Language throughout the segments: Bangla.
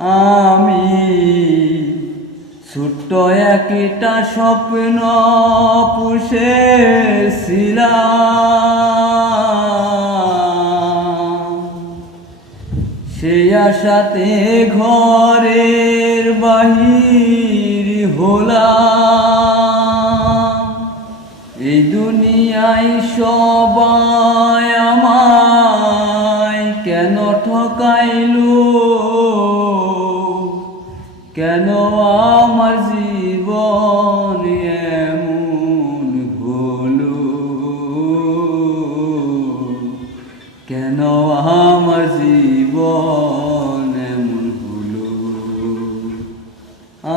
আমি ছোট্ট একটা স্বপ্ন পুষেছিলাম। সেই আশাতে ঘরের বাহির হলাম। এই দুনিয়ায় সবাই আমায় কেন ঠকাইলো? কেন আমার জীবন এমন হলো? কেন আমার জীবন এমন হলো?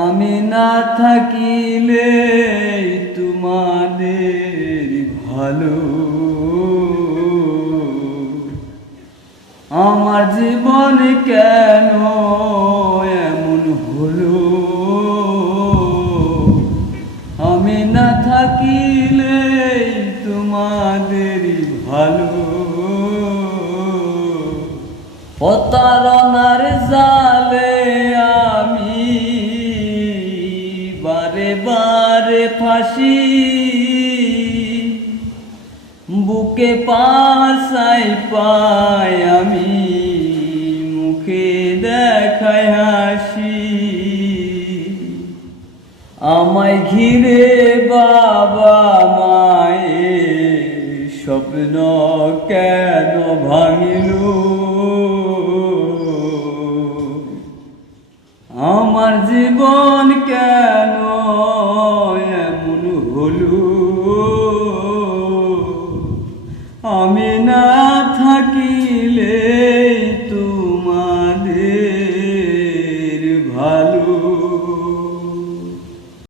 আমি না থাকিলে তোমাদের ভালো। আমার জীবন কেন হলো। আমি না থাকিলে তোমাদের ভালো। প্রতারণার জালে আমি বারে বারে ফাঁসি। বুকে পাশাই মুখে দেখায় হাসি। আমায় ঘিরে বাবা মায়ে স্বপ্ন কেন ভাঙিল? আমার জীবন কেন এমন হলো? আমি না